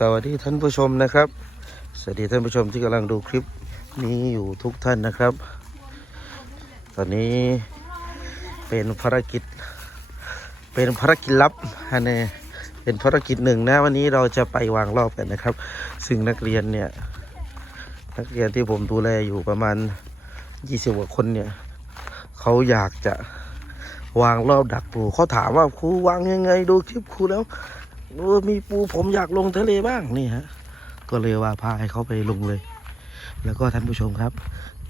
สวัสดีท่านผู้ชมนะครับ สวัสดีท่านผู้ชมที่กำลังดูคลิปนี้อยู่ทุกท่านนะครับ ตอนนี้เป็นภารกิจ เป็นภารกิจลับฮะเนี่ยเป็นภารกิจหนึ่งนะวันนี้เราจะไปวางรอบกันนะครับ ซึ่งนักเรียนเนี่ยนักเรียนที่ผมดูแลอยู่ประมาณ 20กว่าคนเนี่ยเขาอยากจะวางรอบดักปูเขาถามว่าครูวางยังไงดูคลิปครูแล้ว เออมีปูผมอยากลงทะเลบ้างนี่ฮะ ก็เลยว่าพาให้เขาไปลงเลย แล้วก็ท่านผู้ชมครับ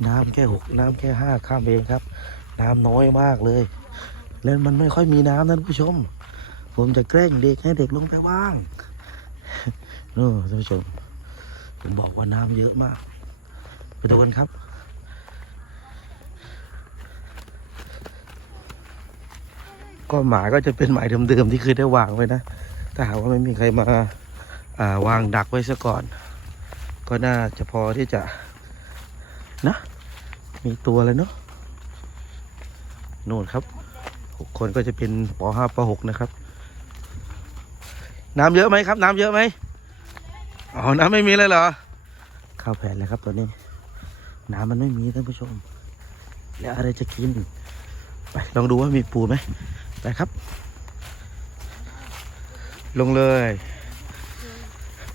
น้ำแค่หกน้ำแค่ห้าข้ามเองครับ น้ำน้อยมากเลย แล้วมันไม่ค่อยมีน้ำท่านผู้ชม ผมจะแกล้งเด็กให้เด็กลงไปว่างโอ้ท่านผู้ชมผมบอกว่าน้ำเยอะมากไปดูกันครับก็หมาก็จะเป็นหมายเดิมๆที่เคยได้วางไว้นะ ถ้าหากว่าไม่มีใครมาาวางดักไว้ซะก่อน ก็น่าจะพอที่จะนะ มีตัวเลยเนาะโน่นครับหกคนก็จะเป็นปห้าปหกนะครับ น้ำเยอะไหมครับ น้ำเยอะไหมอ๋อน้ำไม่มีเลยเหรอข้าวแผนเลยครับตอนนี้ น้ำมันไม่มีท่านผู้ชม แล้วอะไรจะกิน ไปลองดูว่ามีปูไหมไปครับ ลงเลย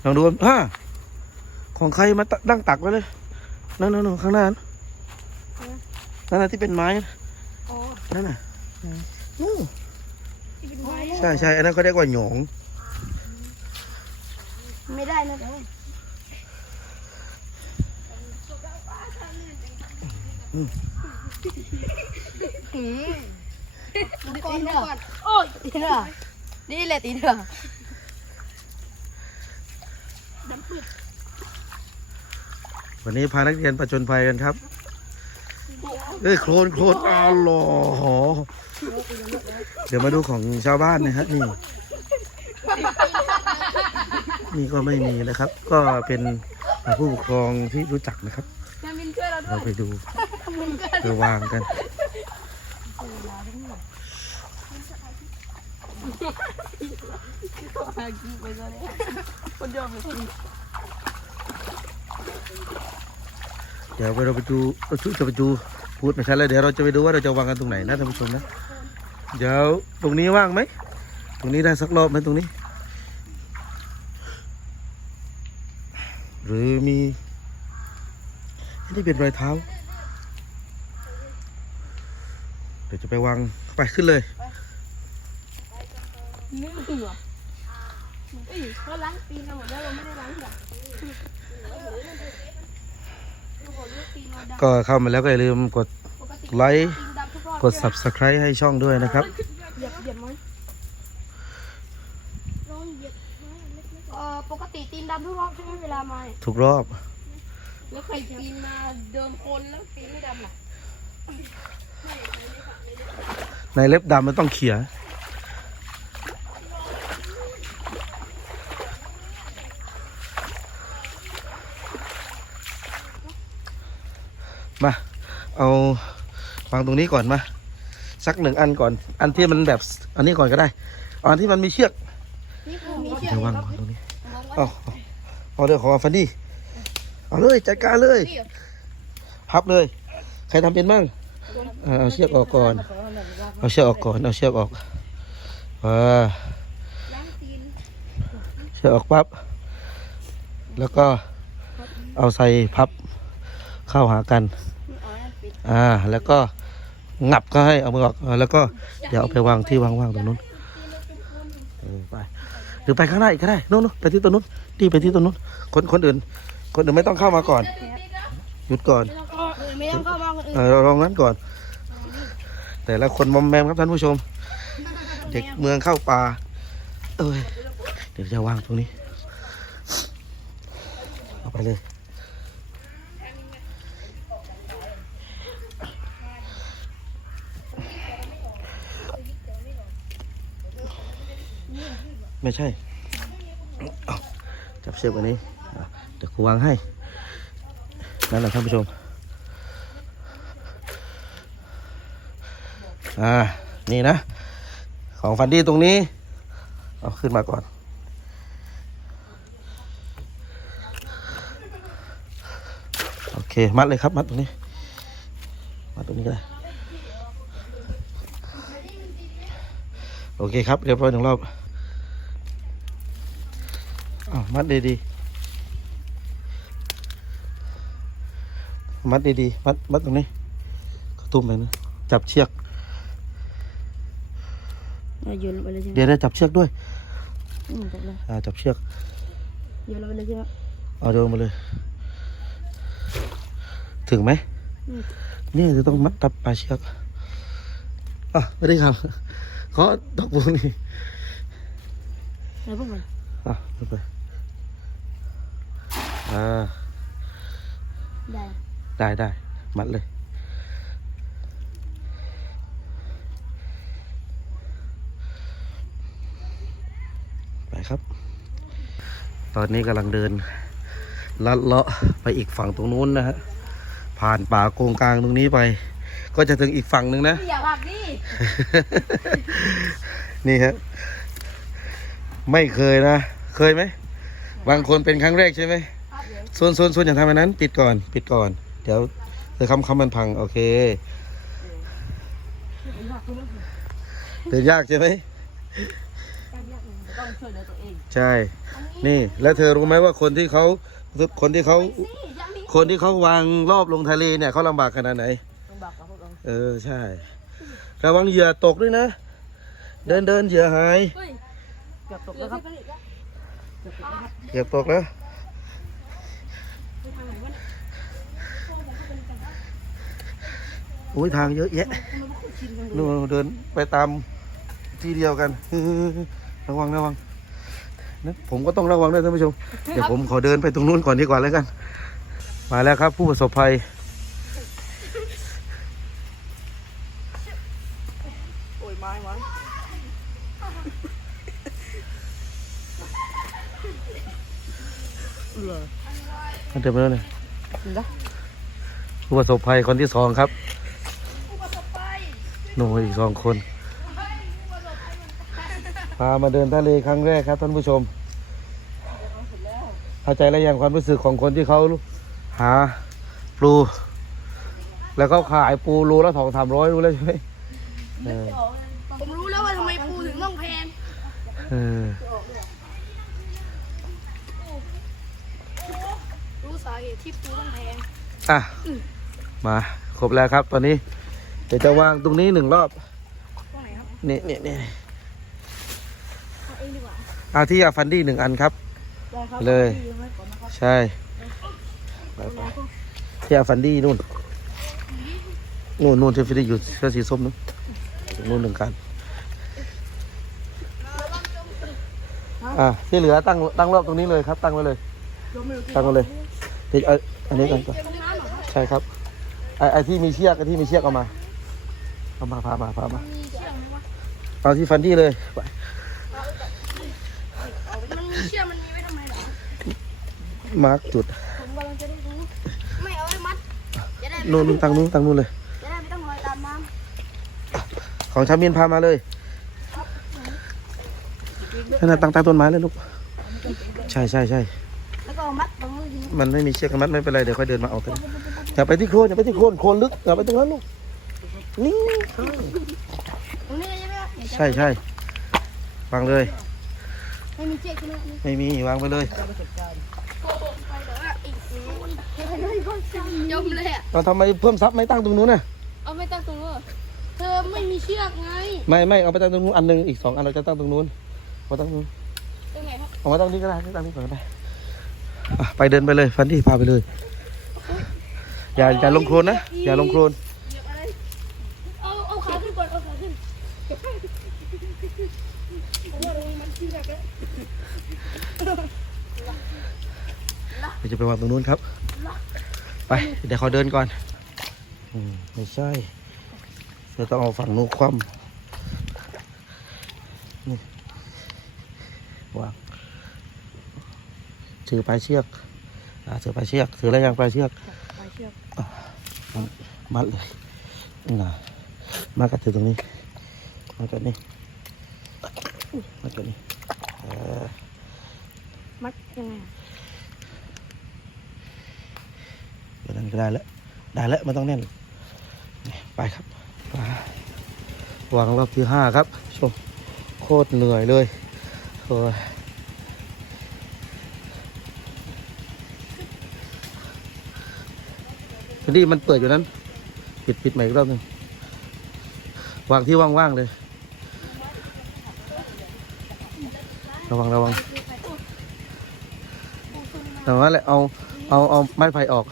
ลองดูว่าฮะของใครมาตตั้งตักไว้เลยนั่นนั่นนข้างหน้านั่นนั่นน่ะที่เป็นไม้อ๋อนั่นน่ะนู่นที่เป็นไม้ใช่ใช่อันนั้นเขาเรียกว่าหยอง ไม่ได้นะเดี๋ยวอืมดูก่อนดูก่อนโอ้ยตีเถอะ นี่แหละตีเถอะน้ำปืดวันนี้พานักเรียนประจนภัยกันครับ เอ้ยโคลนโคลนอ้าวหล่อเดี๋ยวมาดูของชาวบ้านนะฮะนี่ นี่ก็ไม่มีนะครับ ก็เป็นผู้ปกครองที่รู้จักนะครับนามินช่วยเราด้วเรายไปดูไปวางกัน หากินไปซะแล้วคนเดียวไปกินเดี๋ยวเราไปดูเราจะไปดูพูดไม่ใช่แล้วเดี๋ยวเราจะไปดูว่าเราจะวางกันตรงไหนนะท่านผู้ชมนะเดี๋ยวตรงนี้ว่างไหมตรงนี้ได้สักรอบไหมตรงนี้ หรือมีอันนี้เป็นรอยเท้า เดี๋ยวจะไปวางไปขึ้นเลย นี่มันเหรอเอ้ยเขาล้างตีนเราหมดแล้วเราไม่ได้ล้างหรอกก็เข้ามาแล้วก็อย่าลืมกดปกติไลค์ตีนดำทุกรอบกด subscribe ให้ช่องด้วยนะครับเหยียบเหยียบมั้ยลองเหยียบไม้เล็กเอ่อปกติตีนดำทุกรอบใช่ไหมเวลามาเนี่ยทุกรอบ แล้วใครตีนมาเดิมคนแล้วตีนไม่ดำล่ะในเล็บดำมันต้องเขี่ย มา เอาวางตรงนี้ก่อนมา สักหนึ่งอันก่อน อันที่มันแบบ อันนี้ก่อนก็ได้เอาอันที่มันมีเชือกๆนี่คือมีเชือกเดี๋ยววางก่อนตรงนี้เอาเอาเอาเรื่องของฟันดี้เอาเลยจัดการเลย พับเลย ใครทำเป็นบ้างเอาเอาเชือกออกก่อน เอาเชือกออกก่อน เอาเชือกออกอ่าล้างตีนเชือกออกปั๊บ แล้วก็เอาใส่พับเข้าหากัน อ๋อนั่นปิดอ่า แล้วก็งับก็ให้เอามือออกเออแล้วก็เดี๋ยวเอาไปวางที่ว่างๆตรงนู้นเออไปหรือไปข้างหน้าอีกก็ได้นู้นๆไปที่ตัวนู้นดีไปที่ตัวนู้นคนคนอื่น คนอื่นไม่ต้องเข้ามาก่อนหยุดก่อนไม่ต้องเข้ามาคนอื่นเออเราลองนั้นก่อน แต่ละคนมอมแมมครับท่านผู้ชม เด็กเมืองเข้าป่าเอ้ยเดี๋ยวจะวางตรงนี้เอาไปเลย ไม่ใช่จับเชือกอันนี้เดี๋ยวครูวางให้นั่นแหละท่านผู้ชมอ่านี่นะ ของฟันดี้ตรงนี้ เอาขึ้นมาก่อน โอเค มัดเลยครับ มัดตรงนี้ มัดตรงนี้ก็ได้ โอเคครับ เรียบร้อยหนึ่งรอบ อ้าวมัดดีๆ มัดดีๆ มัดมัดตรงนี้ตุ้มไปนะจับเชือก เอาโยนลงไปเลยใช่ไหมเดี๋ยวได้จับเชือกด้วย อืมตกเลยอ่า จับเชือก โยนลงไปเลยใช่ไหมเอาเดินมาเลย ถึงไหมอืมนี่จะต้องมัดตับปลายเชือก อะไม่ได้ครับขอดอกบัวนี่แล้วพวกมัน อะเอาไป อ่าได้ได้ได้มัดเลย ไปครับ ตอนนี้กำลังเดิน ลัดเลาะไปอีกฝั่งตรงนู้นนะฮะ ผ่านป่าโกงกลางตรงนี้ไป ก็จะถึงอีกฝั่งหนึ่งนะ อย่าผักดินี่ฮะ ไม่เคยนะ เคยไหม บางคนเป็นครั้งแรกใช่ไหม ส่วนส่วนส่วนอย่าทำแบบนั้น ปิดก่อน ปิดก่อน เดี๋ยวเดี๋ยวคำคำมันพัง โอเค เดินยากใช่ไหมต้องช่วยเหลือตัวเองใช่ นี่ แล้วเธอรู้ไหมว่าคนที่เขาคนที่เขาคนที่เขาวางรอบลงทะเลเนี่ยเขาลำบากขนาดไหนต้องบอกกับพวกเราเออใช่ ระวังเหยื่อตกด้วยนะ เดินเดินเหยื่อหายเฮ้ยเกือบตกแล้วครับเหยียบตกแล้ว อุ้ยทางเยอะแยะนู่นเดินไปตามที่เดียวกันระวังระวังนะผมก็ต้องระวังด้วยท่านผู้ชม เดี๋ยวผมขอเดินไปตรงนู้นก่อนดีกว่าแล้วกัน มาแล้วครับ ผู้ประสบภัย โอ้ยไม้ไม้มันเดินไปแล้วเนี่ยนะผู้ประสบภัยคนที่สองครับ หนูอีกสองคน พามาเดินทะเลครั้งแรกครับท่านผู้ชม เข้าใจแล้วยังความรู้สึกของคนที่เขาหาปู แล้วเขาขายปูรูละสองสามร้อยรู้แล้วใช่ไหมเออผมรู้แล้วว่าทำไมปูถึงต้องแพงเออรู้สาเหตุที่ปูต้องแพงอะ มา ครบแล้วครับตอนนี้เดี๋ยวจะวางตรงนี้หนึ่งรอบตรงไหนครับนี่นี่นี่เอาเองดีกว่าเอาที่อาฟันดี้หนึ่งอันครับ ได้ครับเลยดีไว้ก่อนนะครับใช่ไปไปที่อาฟันดี้นู่นนู่นนู่นที่ฟิดี้อยู่เสื้อสีส้มนู้นตรงนู่นหนึ่งกันอะที่เหลือตั้งตั้งรอบตรงนี้เลยครับ ตั้งไว้เลยตั้งไว้เลยเดี๋ยวเอาอันนี้ก่อนก่อน ตรงน้ำเหรอครับ ใช่ครับไอ้ไอ้ที่มีเชือกไอ้ที่มีเชือกเอามาเอามาพามาพามามีเชือกไหมวะเอาที่ฟันดี้เลยไปมันมีเชือกมันมีไว้ทำไมเหรอมาร์กจุดผมกำลังจะได้รู้ไม่เอาไว้มัดจะได้ไม่นู่นนู่นตั้งนู่นตั้งนู่นเลย จะได้ไม่ต้องลอยตามน้ของชามินพามาเลยนั่นน่ะตั้งใต้ต้นไม้เลยลูก ใช่ใช่ใช่ำแล้วก็เอามัดตรงนู้นทีนี้มันไม่มีเชือกมัดไม่เป็นไร เดี๋ยวค่อยเดินมาเอากันอย่าไปที่โคลนอย่าไปที่โคลนโคลนลึกอย่าไปตรงนั้นลูก นี่ตรงนี้ใช่ไหมครับเดี๋ยวจะใช่ใช่วางเลย ไม่มีเชือกใช่ไหมนี่ไม่มีวางไปเลยไปเดี๋ยวอะอีกทีจมเลยอะเราทำไมเพิ่มซับไม่ตั้งตรงนู้นน่ะเอาไม่ตั้งตรงนู้นเหรอเธอไม่มีเชือกไงไม่ไม่เอาไปตั้งตรงนู้นอันหนึงอีกสองอันเราจะตั้งตรงนู้นเอาตั้งตรงนู้นตรงไหนครับเอามาตั้งนี้ก็ได้ตั้งนี้ก่อนก็ได้อะไปเดินไปเลยฟันที่พาไปเลย อย่าอย่าลงโคลนนะอย่าลงโคลน เหยียบอะไร เอาเอาขาขึ้นก่อน เอาขาขึ้นโอ้ยมันเชือกอะ เดี๋ยว จะไปวางตรงนู้นครับ ไปเดี๋ยวขอเดินก่อนอืมไม่ใช่เราต้องเอาฝั่งนู้นคว่ำนี่วางถือปลายเชือกอ่าถือปลายเชือกถืออะไรยังปลายเชือกปลายเชือกมัดเลยน่ะมากับถือตรงนี้มากับนี่มากับนี่เออมัดยังไง เดี๋ยวนั้นก็ได้แล้วได้แล้วมันต้องแน่นไปครับวางรอบที่ห้าครับชมโคตรเหนื่อยเลยโอ้ยทีนี้มันเปิดอยู่นั้น ปิดปิดใหม่อีกรอบหนึ่งวางที่ว่างๆเลย ระวังระวังแต่ว่าแหละเอาเอาเอาไม้ไผ่ออก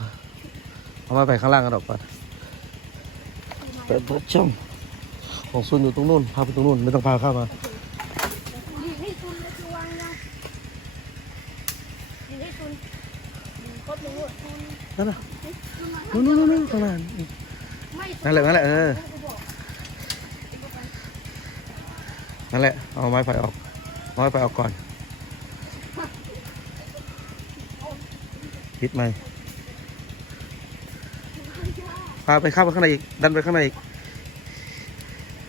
เอาไม้ไผ่ข้างล่างกันออกก่อนเปิดเปิดช่องของซุนอยู่ตรงนู้นพาไปตรงนู้นไม่ต้องพาเข้ามาดีที่คุณจะคือวางยังดีที่คุณครบเลยคุณนั่นน่ะนู้นนู้นนู้นนู้นข้างหน้าไม่นั่นแหละนั่นแหละเออนั่นแหละเอาไม้ไผ่ออกเอาไม้ไผ่ออกก่อนปิดไหมค์พาไปเข้าไปข้างในอีก ดันไปข้างในอีก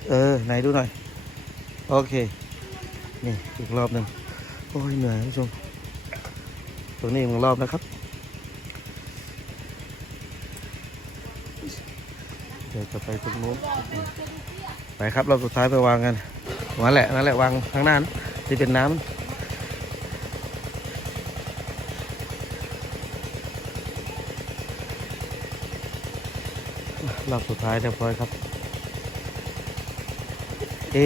เออ ไหนดูหน่อย โอเค นี่อีกรอบหนึ่งโอ้ยเหนื่อยผู้ชมตัวนี้อีกหนึ่งรอบนะครับ เดี๋ยวจะไปตรงนู้นไปครับรอบสุดท้ายไปวางกันนั่นแหละนั่นแหละวางข้างหน้านที่เป็นน้ำ รอบสุดท้ายเรียบร้อยครับ เอ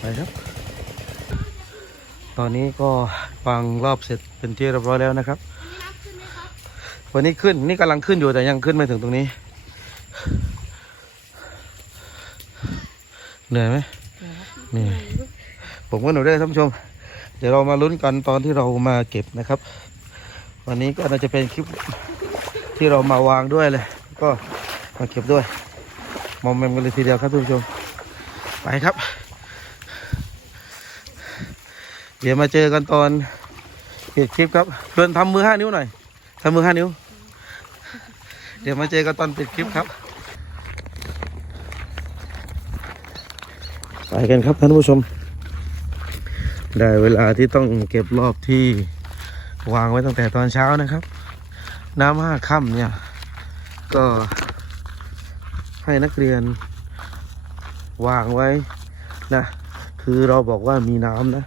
ไปครับ ตอนนี้ก็วางรอบเสร็จเป็นที่เรียบร้อยแล้วนะครับ วันนี้ขึ้นนี่กำลังขึ้นอยู่แต่ยังขึ้นไม่ถึงตรงนี้ เหนื่อยไหมเหนื่อยผมก็หนูได้ท่านผู้ชม เดี๋ยวเรามาลุ้นกันตอนที่เรามาเก็บนะครับ วันนี้ก็น่าจะเป็นคลิปที่เรามาวางด้วยเลย ก็มาเก็บด้วย มอมแมมกันเลยทีเดียวครับท่านผู้ชมไปครับ เดี๋ยวมาเจอกันตอนปิดคลิปครับเพื่อนทำมือห้านิ้วหน่อยทำมือห้านิ้ว เดี๋ยวมาเจอกันตอนปิดคลิปครับไปกันครับท่านผู้ชม ได้เวลาที่ต้องเก็บรอบที่วางไว้ตั้งแต่ตอนเช้านะครับ น้ำห้าค่ำเนี่ย ก็ให้นักเรียนวางไว้นะ คือเราบอกว่ามีน้ำนะ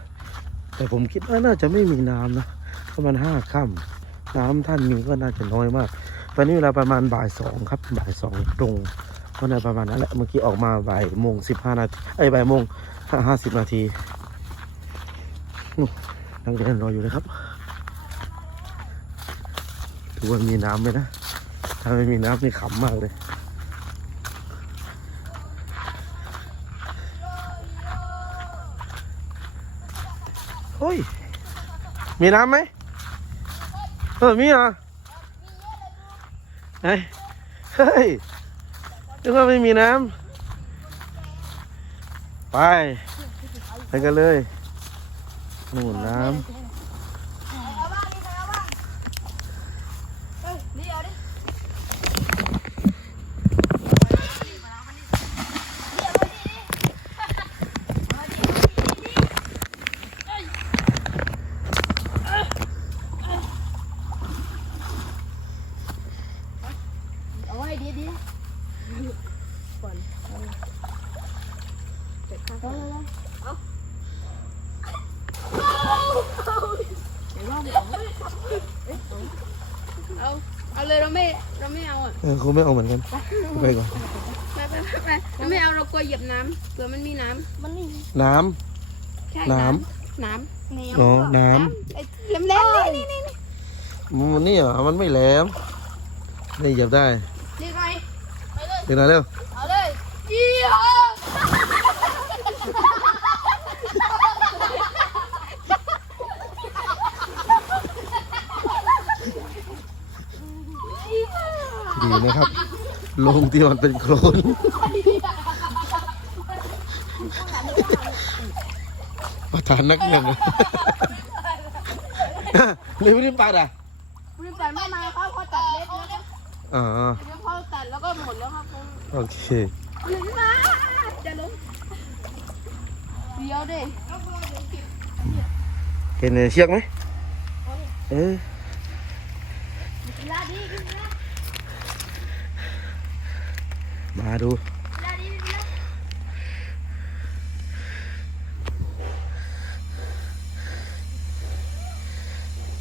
แต่ผมคิดว่าน่าจะไม่มีน้ำนะเพราะมันห้าค่ำน้ำท่านมีก็น่าจะน้อยมาก ตอนนี้เวลาประมาณบ่ายสองครับ บ่ายสองตรงก็น่าประมาณนั้นแหละ เมื่อกี้ออกมาบ่ายโมงสิบห้านาทีไอ้บ่ายโมงห้าสิบนาที นู่นนักเรียนรออยู่นะครับถือว่ามีน้ำไหมนะ ถ้าไม่มีน้ำนี่ขำมากเลยเฮ้ย มีน้ำไหมเออ มีเหรอเฮ้ยเฮ้ยนึกว่าไม่มีน้ำ ไป ไปกันเลย นู่นน้ำฮ้ยนี่เอาดิเอาไว้ดีดีก่อนเก็บข้าวเอาเอาเอาเอาเลยเราไม่เราไม่เอาอะำเออคงไม่เอาเหมือนกัน ไปก่อน ไปไปไปไปเราไม่เอาเรากลัวเหยียบน้ำ เผื่อมันมีน้ำมันนี่น้ใช่น้น้ำน้ำอ๋อน้ำไอ้แหลมๆนี่นี่นี่ำมันนี่เหรอมันไม่แหลมนี่เหยียบได้นี่ไงไปเลยเดี๋ยวหน่อยเร็วเอาเลยเยี่ยมดีนะครับลงที่มันเป็นโคลน ประธานนักเรียนเลยเรียนไม่ได้ปัดอะบริษัทไม่มาครับเขาตัดเล็บแล้วอ๋อเดี๋ยวเขาตัดแล้วก็หมดแล้วครับผมโอเคหนึ่งมาจะล้มเดี๋ยวดิเห็นเชือกไหมเออเวลาดีเวลามาดูเวลาดีเวลา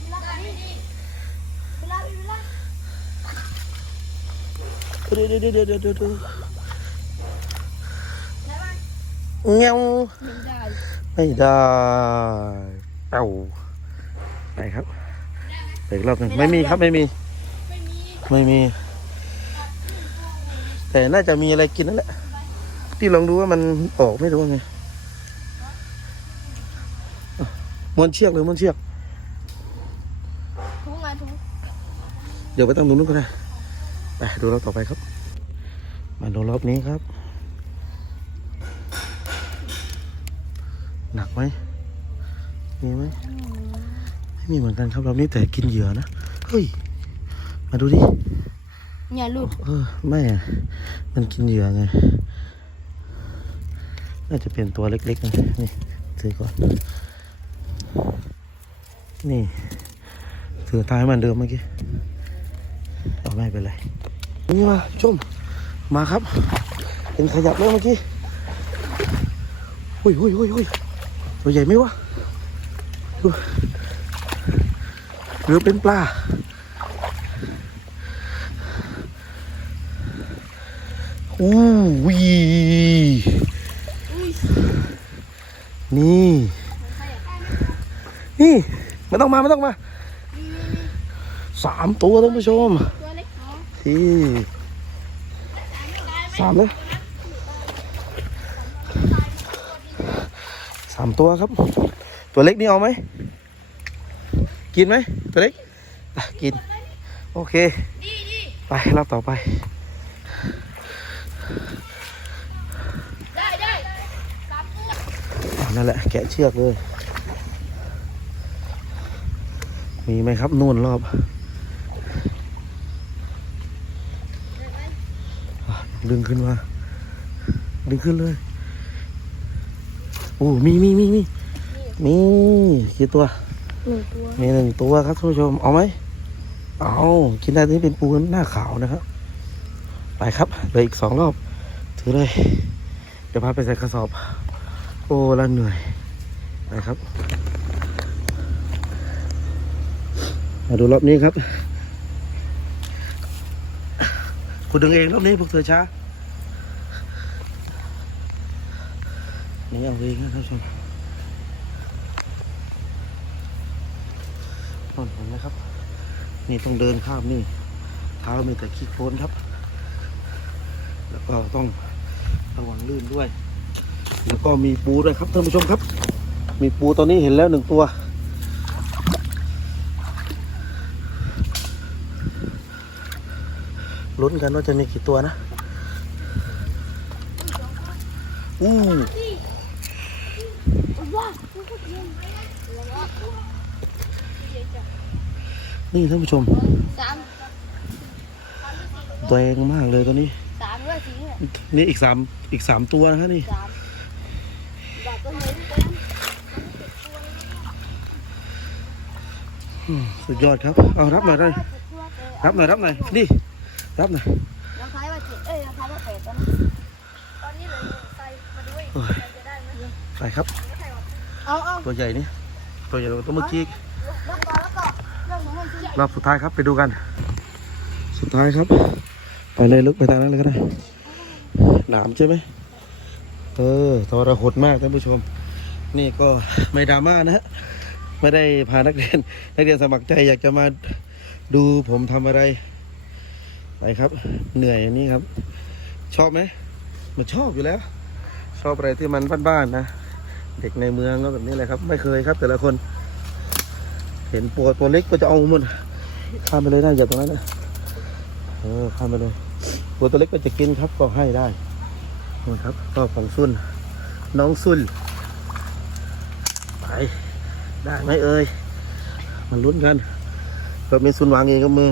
เวลาดีเวลาเวลา เดี๋ยวเดี๋ยวเดี๋ยวเดี๋ยวเงี้ยวไม่ได้ไม่ได้เอาไปครับไปอีกรอบหนึ่งไม่มีครับไม่มี ไม่มี แต่น่าจะมีอะไรกินนั่นแหละพี่ลองดูว่ามันออกไม่รู้ไงม้วนเชือกหรือม้วนเชือกทุกงานทุกเดี๋ยวไปตั้งตรงนู้นก็ได้ ไปดูรอบต่อไปครับ มาดูรอบนี้ครับ หนักไหมมีไหมไม่มีเหมือนกันครับรอบนี้แต่กินเหยื่อนะเฮ้ยมาดูดิอย่าหลุดเออไม่อะมันกินเหยื่อไงน่าจะเป็นตัวเล็กๆนะนี่ถือก่อนนี่ถือท้ายเหมันเดิมเมื่อกี้เอาไม่เป็นไร นี่มาชมมาครับ เห็นขยับแล้วเมื่อกี้หุยหุยหุยหุยตัวใหญ่ไหมวะหรือเป็นปลาอู้วีนี่ นี่ไม่ต้องมาไม่ต้องมาสามตัวท่านผู้ชม ที่สามเลยสามตัวครับ ตัวเล็กนี่เอาไหม กินไหมตัวเล็กกิน โอเค ไปรอบต่อไป ได้ได้นั่นแหละ แกะเชือกเลย มีไหมครับนู่นรอบอะ ดึงขึ้นมา ดึงขึ้นเลย โอ้ มีมีมีมีมีกี่ตัวหนึ่งตัว มีหนึ่งตัวครับท่านผู้ชม เอาไหม เอากินได้ที่เป็นปูหน้าขาวนะครับ ไปครับเหลืออีกสองรอบ ถือเลย เดี๋ยวพาไปใส่กระสอบ โอ้ละเหนื่อยไปครับ มาดูรอบนี้ครับ คุณดึงเองรอบนี้พวกเธอช้า นี่เอาเองนะท่านผู้ชมนอนเห็นไหมครับ นี่ต้องเดินข้ามนี่เท้ามีแต่ขี้โคลนครับ แล้วก็ต้องระวังลื่นด้วย แล้วก็มีปูด้วยครับท่านผู้ชมครับ มีปูตอนนี้เห็นแล้วหนึ่งตัว ลุ้นกันว่าจะมีกี่ตัวนะอู้นี่ท่านผู้ชมสามตัวเองมากเลยตัวนี้นี่อีกสามอีกสามตัวนะฮะนี่หืมสุดยอดครับ เอารับหน่อยได้รับหน่อยรับหน่อยนี่ รับหน่อยน้ำท้ายว่าเจ็ดเอ้ยน้ำท้ายว่าแปดตอนนี้ตอนนี้เหลืออยู่ใส่มาด้วยโอ้ยจะได้ไหมไปครับ เอาเอาตัวใหญ่นี่ ตัวใหญ่กว่าตัวเมื่อกี้แล้วก็แล้วก็เรื่องของมันคือรอบสุดท้ายครับไปดูกัน สุดท้ายครับ ไปเลยลึกไปทางนั้นเลยก็ได้หนามใช่ไหมเออทรหดมากท่านผู้ชม นี่ก็ไม่ดราม่านะฮะไม่ได้พานักเรียนนักเรียนสมัครใจอยากจะมาดูผมทำอะไร ไปครับ เหนื่อยอย่างนี้ครับ ชอบไหมมันชอบอยู่แล้ว ชอบอะไรที่มันบ้านๆนะ เด็กในเมืองก็แบบนี้เลยครับ ไม่เคยครับ แต่ละคน เห็นตัวตัวเล็กก็จะเอาหมดข้ามไปเลยนะอย่าตรงนั้นนะเออข้ามไปเลยตัวตัวเล็กก็จะกินครับก็ให้ได้นี่ครับก็ของซุนน้องซุนไปได้ไหมเอ่ยมาลุ้นกันก็มีซุนวางเองกับมือ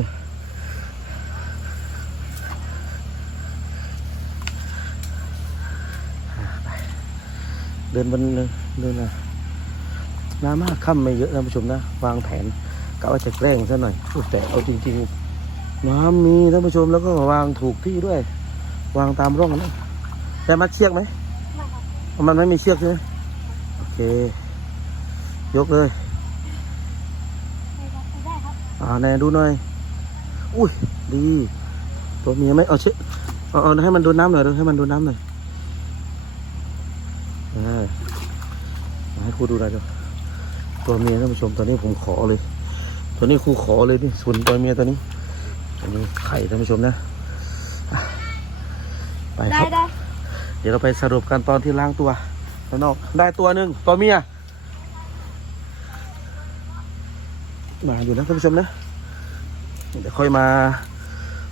เดินบนเดินนะน้ำมากค่ำไม่เยอะนะผู้ชมนะวางแผนกะว่าจะแกล้งซะหน่อยอุ๊ยแต่เอาจริงๆน้ำมีท่านผู้ชมแล้วก็วางถูกที่ด้วย วางตามร่องนะแต่มัดเชือกไหมไม่ครับมันไม่มีเชือกใช่ไหมโอเค ยกเลยไม่ครับไม่ได้ครับอ่าแนนดูหน่อยอุ้ยดี ตัวเมียไหมเอาเชือกเอาเอาให้มันโดนน้ำหน่อยดูให้มันโดนน้ำหน่อยเออมาให้ ครูดูหน่อยดูตัวเมียท่านผู้ชมตอนนี้ผมขอเลย ตัวนี้ครูขอเลยนี่ส่วนตัวเมียตัวนี้ตัวนี้ไข่ท่านผู้ชมนะอะไปคได้รับได้เดี๋ยวเราไปสรุปกันตอนที่ล้างตัวข้างนอกได้ตัวหนึ่งตัวเมียมาอยู่นะท่านผู้ชมนะเดี๋ยวค่อยมา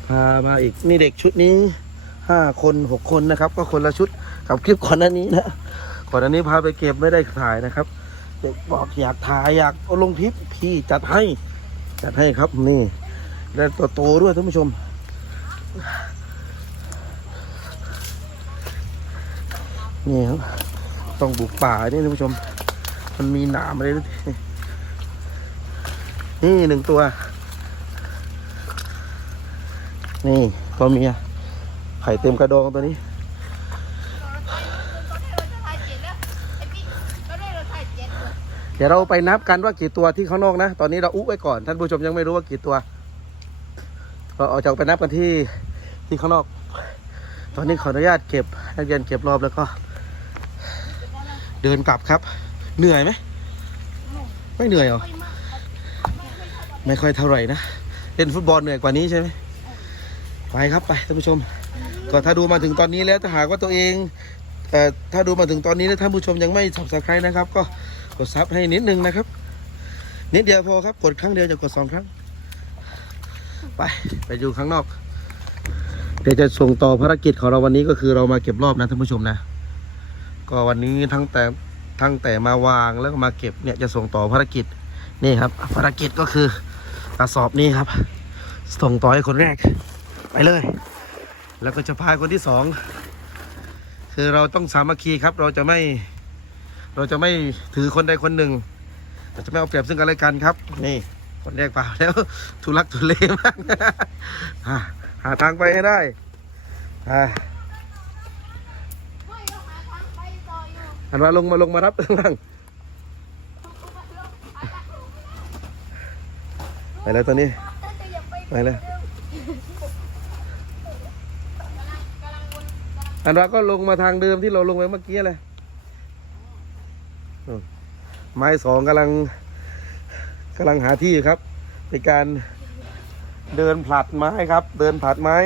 พามาอีกนี่เด็กชุดนี้ห้าคนหกคนนะครับ ก็คนละชุดกับคลิปก่อนหน้านี้นะ ก่อนหน้านี้พาไปเก็บไม่ได้ถ่ายนะครับเด็กบอกอยากถ่ายอยากเอาลงคลิปพี่จัดให้ จัดให้ครับนี่และตัวโตด้วยท่านผู้ชม นี่ครับ ต้องบุกป่านี่ท่านผู้ชม มันมีหนามอะไรด้วยนี่หนึ่งตัว นี่ตัวเมียไข่เต็มกระดองตัวนี้ เดี๋ยวเราไปนับกันว่ากี่ตัวที่ข้างนอกนะ ตอนนี้เราอุ๊ไว้ก่อน ท่านผู้ชมยังไม่รู้ว่ากี่ตัว เราเอาจากไปนับกันที่ที่ข้างนอก ตอนนี้ขออนุญาตเก็บนักเรียนเก็บรอบแล้วก็ เดินกลับครับ เหนื่อยไหม ไม่เหนื่อยเหรอ ไม่ค่อยเท่าไหร่นะ เล่นฟุตบอลเหนื่อยกว่านี้ใช่ไหมไปครับไปท่านผู้ชม ก็ถ้าดูมาถึงตอนนี้แล้วถ้าหากว่าตัวเองเอ่อถ้าดูมาถึงตอนนี้แล้วท่านผู้ชมยังไม่ subscribe นะครับ ก็ กดซับให้นิดนึงนะครับ นิดเดียวพอครับ กดครั้งเดียวจะกดสองครั้ง ไป ไปอยู่ข้างนอก เดี๋ยวจะส่งต่อภารกิจของเราวันนี้ก็คือเรามาเก็บรอบนะท่านผู้ชมนะ ก็วันนี้ทั้งแต่ทั้งแต่มาวางแล้วก็มาเก็บเนี่ยจะส่งต่อภารกิจนี่ครับ ภารกิจก็คือกระสอบนี้ครับ ส่งต่อให้คนแรก ไปเลย แล้วก็จะพาคนที่สองคือเราต้องสามัคคีครับ เราจะไม่ เราจะไม่ถือคนใดคนหนึ่งเราจะไม่เอาเปรียบซึ่งกันและกันครับ นี่คนแรกเปล่าแล้วทุลักทุเลมากหาหาทางไปให้ได้อ่าอันว่าลงมาลงมารับข้างล่างไปแล้วตอนนี้ไปแล้วอันว่าก็ลงมาทางเดิมที่เราลงไปเมื่อกี้เลยนู่น ไม้สองกำลังกำลังหาที่ครับ ในการเดินผลัดไม้ครับ เดินผลัดไม้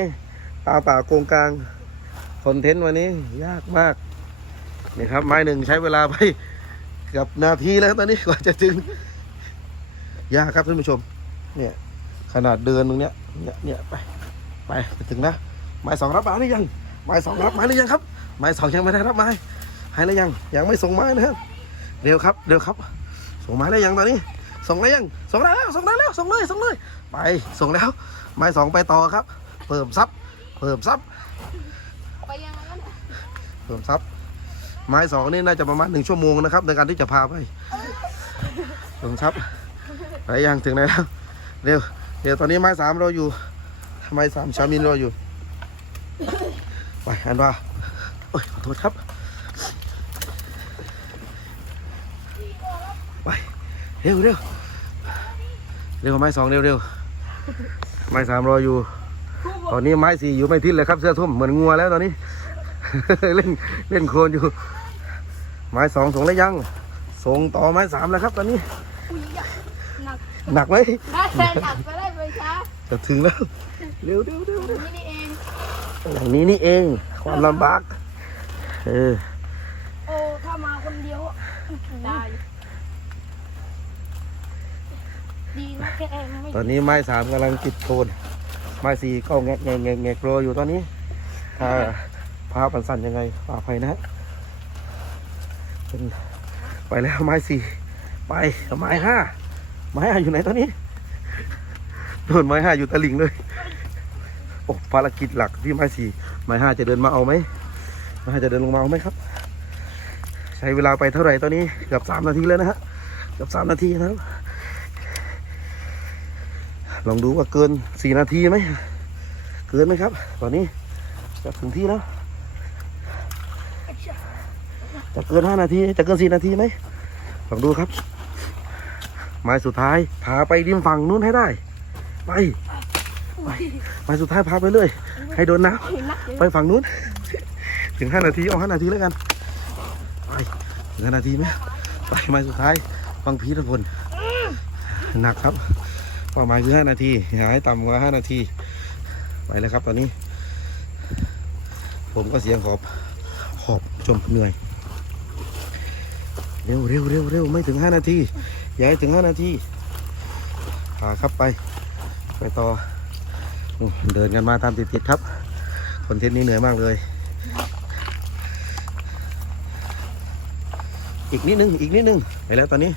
ตามป่าโกงกลางคอนเทนต์วันนี้ยากมากนี่ครับ ไม้หนึ่งใช้เวลาไปกือบนาทีแล้วตอนนี้กว่าจะถึง ยากครับท่านผู้ชม เนี่ยขนาดเดินตรงเนี้ยเนี่ยเนี่ยไปไปไปถึงนะไม้สองรับมาหรือยังไม้สองรับมาหรือยังครับไม้สองยังไม่ได้รับไม้ให้หรือยังยังไม่ส่งไม้นะครับ เร็วครับ เร็วครับ ส่งไม้ได้ยังตอนนี้ ส่งได้ยัง ส่งได้แล้ว ส่งได้แล้ว ส่งเลย ส่งเลย ไป ส่งแล้ว ไม้สองไปต่อครับ เพิ่มซับ เพิ่มซับ ไปยังไงกันเพิ่มซับ ไม้สองนี่น่าจะประมาณหนึ่งชั่วโมงนะครับในการที่จะพาไปเพิ่มซับ ไปยังถึงไหนแล้ว เร็ว เดี๋ยวตอนนี้ไม้สามเราอยู่ไม้สามชามินเราอยู่ ไปอันว่าโอ้ยขอโทษครับไป เร็วเร็วเร็วไม้สองเร็วเร็วไม้สามรออยู่ ตอนนี้ไม้สี่อยู่ไม่ทิ้นเลยครับเสื้อทุ่มเหมือนงัวแล้วตอนนี้ เล่นเล่นโคลนอยู่ ไม้สองส่งแล้วยัง ส่งต่อไม้สามแล้วครับ ตอนนี้ หนักหนักไหมถ้าแรงหนักไปได้ไปช้าจะถึงแล้ว เร็วเร็วเร็วเร็วนี่นี่เองอย่างนี้นี่เอง ความลำบาก เออ โอ้ ถ้ามาคนเดียวอะตาย ดีนะแกไม่ตอนนี้ไม้สามกำลังติดโคนไม้สี่ก็แงกแงกแงกแงกรออยู่ตอนนี้ ถ้าพาปันสั่นยังไงฝากไปนะฮะเป็นไปแล้วไม้สี่ไปไม้ห้าไม้ห้าอยู่ไหนตอนนี้โดนไม้ห้าอยู่ตะลิงเลยโอ้ภารกิจหลักที่ไม้สี่ไม้ห้าจะเดินมาเอาไหมไม้ห้าจะเดินลงมาเอาไหมครับ ใช้เวลาไปเท่าไหร่ตอนนี้เกือบสามนาทีแล้วนะฮะเกับสามนาทีนะครับ ลองดูว่าเกินสี่นาทีไหม เกินไหมครับ ตอนนี้จะถึงที่แล้ว จะเกินห้านาที จะเกินสี่นาทีไหม ลองดูครับ ไม้สุดท้าย พาไปริมฝั่งนู้นให้ได้ ไปไปไม้สุดท้ายพาไปเลย ให้โดนน้ำไปฝั่งนู้น ถึงห้านาที เอาห้านาทีแล้วกัน ไปถึงห้านาทีไหมไปไม้สุดท้าย ฟังพีทุกคนหนักครับ เป้าหมายคือห้านาทีอย่าให้ต่ำกว่าห้านาที ไปเลยครับตอนนี้ ผมก็เสียงขอบขอบชมเหนื่อย เร็วเร็วเร็วเร็วไม่ถึงห้านาที อย่าให้ถึงห้านาทีพาครับไป ไปต่อ เดินกันมาตามติดๆครับคอนเทนต์นี้เหนื่อยมากเลย อีกนิดนึง อีกนิดนึง ไปแล้วตอนนี้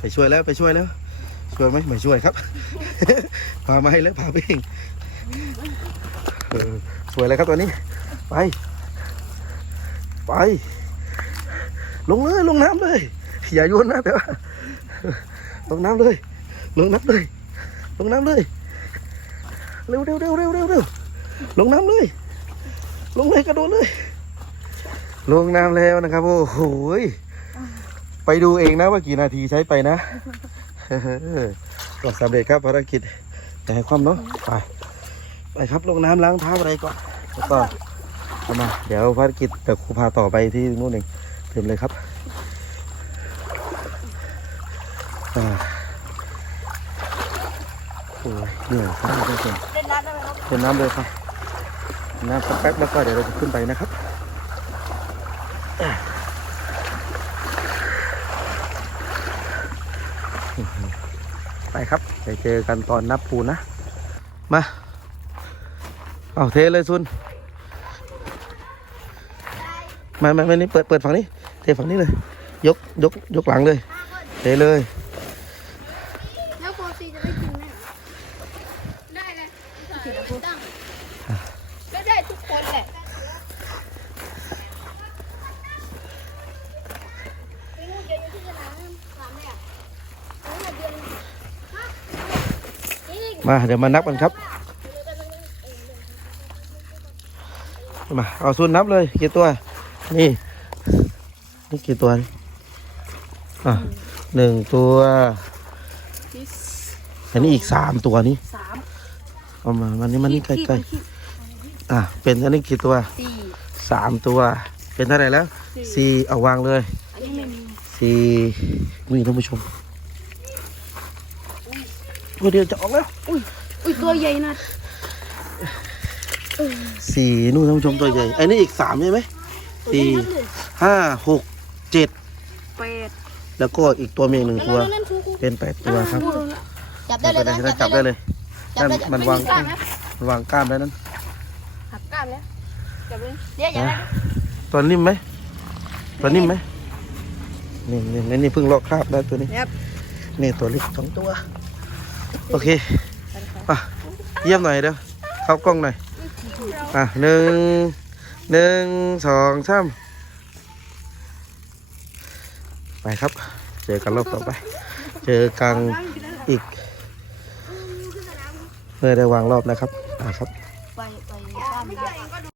ไปช่วยแล้วไปช่วยแล้ว ช่วยไหมไม่ช่วยครับ พามาให้แล้วพาไปเองเออช่วยอะไรครับตอนนี้ ไป ไป ลงเลยลงน้ำเลย อย่าโยนนะแต่ว่าลงน้ำเลย ลงน้ำเลย ลงน้ำเลย เร็วเร็วเร็วเร็วเร็วเร็วลงน้ำเลย ลงเลยกระโดดเลย ลงน้ำแล้วนะครับ โอ้โหไปดูเองนะว่ากี่นาทีใช้ไปนะ ก็สำเร็จครับภารกิจแต่ให้ความเนาะไปไปครับลงน้ำล้างเท้าอะไรก่อนแล้วก็เอามาเดี๋ยวภารกิจเดี๋ยวครูพาต่อไปที่นู่นเองเต็มเลยครับโอ้ยเหนื่อยครับทุกคนเล่นน้ำได้ไหมครับเป็นน้ำเลยครับน้ำสักแป๊บแล้วก็เดี๋ยวเราจะขึ้นไปนะครับ ไปครับไปเจอกันตอนนับปูนะ มา เอาเทเลยซุนมามามานี่เปิดเปิดฝั่งนี้ เทฝั่งนี้เลย ยกยกยกหลังเลย เทเลย แล้วโปรตีจะได้กินไหมได้เลยตั้ง ก็ได้ทุกคนแหละ ไอ้งูเดี๋ยวอยู่ที่สนามถามเนี่ยไอ้เดือนฮะจริง มาเดี๋ยวมานับกันครับ มาเอาซุนนับเลยกี่ตัว นี่นี่กี่ตัวนี่อะหนึ่งตัวที่อันนี้อีกสามตัวนี้สามเอามามันนี่มันนี่ใกล้ๆอะเป็นอันนี้กี่ตัวสี่สามตัว เป็นเท่าไหร่แล้วสี่เอาวางเลยอันนี้ไม่มีสี่นี่ท่านผู้ชม โอ้ยเดี๋ยวจะออกแล้วอุ้ยตัวใหญ่นะสี่นู่นท่านผู้ชมตัวใหญ่อันนี้อีกสามใช่ไหมสี่ห้าหกเจ็ดแปดแล้วก็อีกตัวเมียหนึ่งตัวนั่นครูครูเป็นแปดตัวครับจับได้เลยนะม่ป็รจับได้เลยจับได้นั่นมันวางไกล้นะมันวางกล้ามได้นั้นหักกล้ามแล้วจับเลยเดี๋ยวอย่าได้ตัวนิ่มไหมตัวนิ่มไหมนี่นี่นี่นี่เพิ่งลอกคราบได้ตัวนี้ครับนี่ตัวเล็กสองตัว โอเคอะเยี่ยมหน่อยเดี๋ยวเข้ากล้องหน่อยอะหนึ่งหนึ่งสองสามไปครับ เจอกันรอบต่อไป เจอกันอีก เมื่อได้วางรอบนะครับอะครับ ไปไปข้าม